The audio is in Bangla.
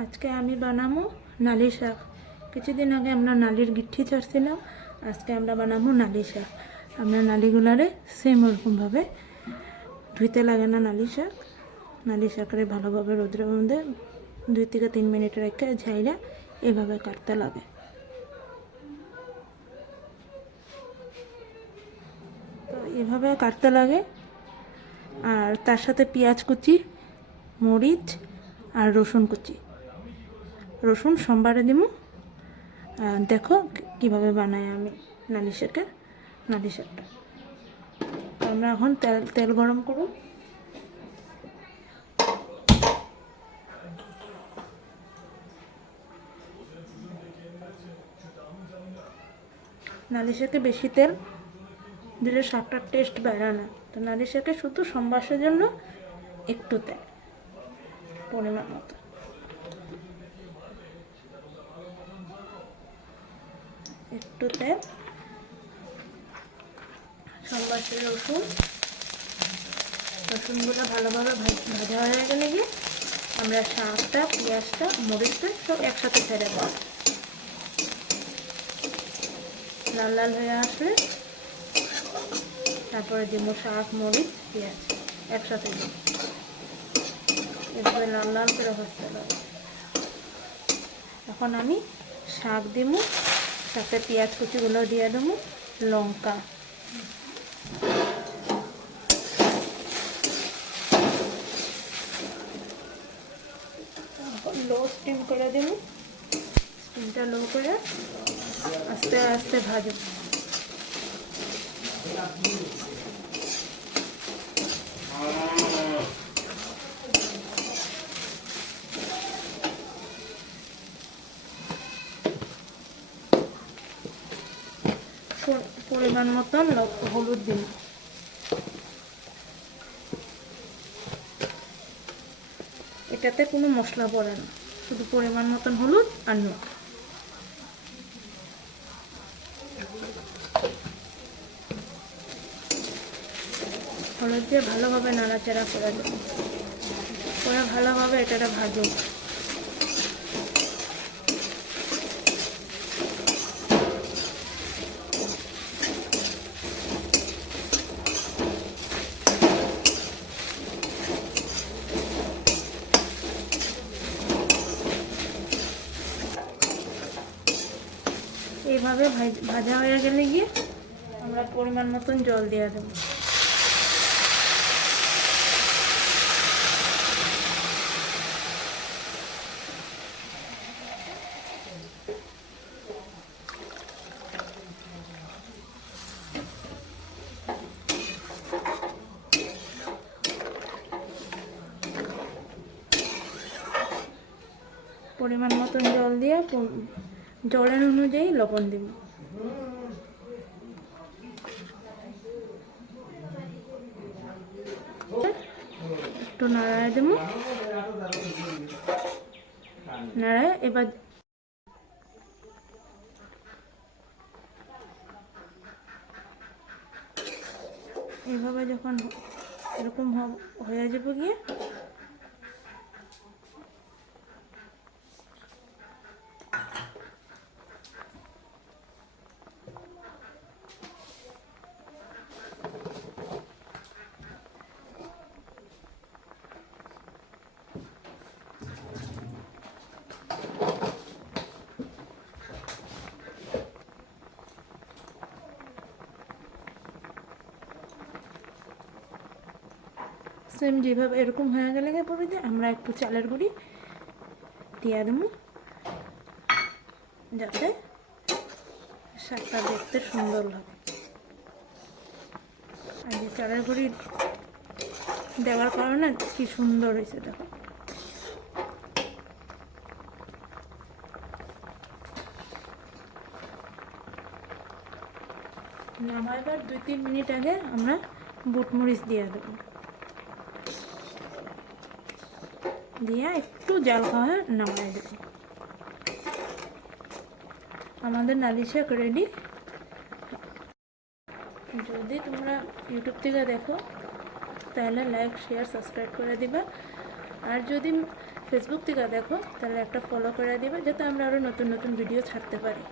আজকে আমি বানাবো নালি শাক। কিছুদিন আগে আমরা নালির গিঠি ছাড়ছিলাম, আজকে আমরা বানাবো নালি শাক। আমরা নালিগুলারে সেম ওরকমভাবে ধুইতে লাগে না নালি শাক। নালি শাকরে ভালোভাবে রোদ্রের মধ্যে দুই থেকে তিন মিনিট রেখে ঝাইরা এভাবে কাটতে লাগে। তো এভাবে কাটতে লাগে। আর তার সাথে পেঁয়াজ কুচি, মরিচ আর রসুন কুচি। রসুন, সোমবারে দিব দেখো কীভাবে বানাই আমি নালি শাকের নালি শাকটা আমরা এখন তেল তেল গরম করব। নালি শাকে বেশি তেল দিলে শাকটার টেস্ট বেড়ায় না। তো নালি শাকে শুধু সম্বাসের জন্য একটু তেল, পরিমাণ মতো। একটু সম্বাসের রসুন। রসুনগুলো ভালোভাবে ভাজা হয়ে গেলে গিয়ে আমরা শাকটা, পেঁয়াজটা, মরিচটা সব একসাথে ছেড়ে দেবো। লাল লাল হয়ে আসলে তারপরে দিব শাক, মরিচ, পেঁয়াজ একসাথে দিব। এভাবে লাল লাল করে ভাজতে এখন আমি শাক দিব। সাথে পেঁয়াজ কুচিগুলো দিয়ে দেবো, লঙ্কা। লো স্টিম করে দেব। স্টিমটা লো করে আস্তে আস্তে ভাজব। পরিমাণ মতন হলুদ দিন। এটাতে কোনো মশলা পড়ে না। শুধু পরিমাণ মতন হলুদ আর নুন। হলুদ দিয়ে ভালোভাবে নাড়াচাড়া করে দেবো করে ভালোভাবে এটাটা ভাজুক। এইভাবে ভাজ- হয়ে গেলে গিয়ে আমরা পরিমাণ মতন জল দিয়ে দেবো। পরিমাণ মতন জল দিয়ে জলের অনুযায়ী লবণ দিব। একটু নাড়ায় দেব। নাড়ায় এবার এভাবে যখন এরকম হয়ে যাবে গিয়ে সেম যেভাবে এরকম হয়ে গেলে দিয়ে আমরা একটু চালের গুঁড়ি দিয়ে দেবো। যাতে শাকটা দেখতে সুন্দর লাগে। আর এই চালের গুঁড়ি দেওয়ার কারণে কি সুন্দর হয়েছে দেখো। নামাইবার দুই তিন মিনিট আগে আমরা বুটমরিচ দিয়ে দেবো। দিয়ে একটু জাল খাওয়া নামাই দেব আমাদের নালি শাক রেডি যদি তোমরা ইউটিউব থেকে দেখো, তাহলে লাইক শেয়ার সাবস্ক্রাইব করে দিবা। আর যদি ফেসবুক থেকে দেখো, তাহলে একটা ফলো করে দিবে, যাতে আমরা আরও নতুন নতুন ভিডিও ছাড়তে পারি।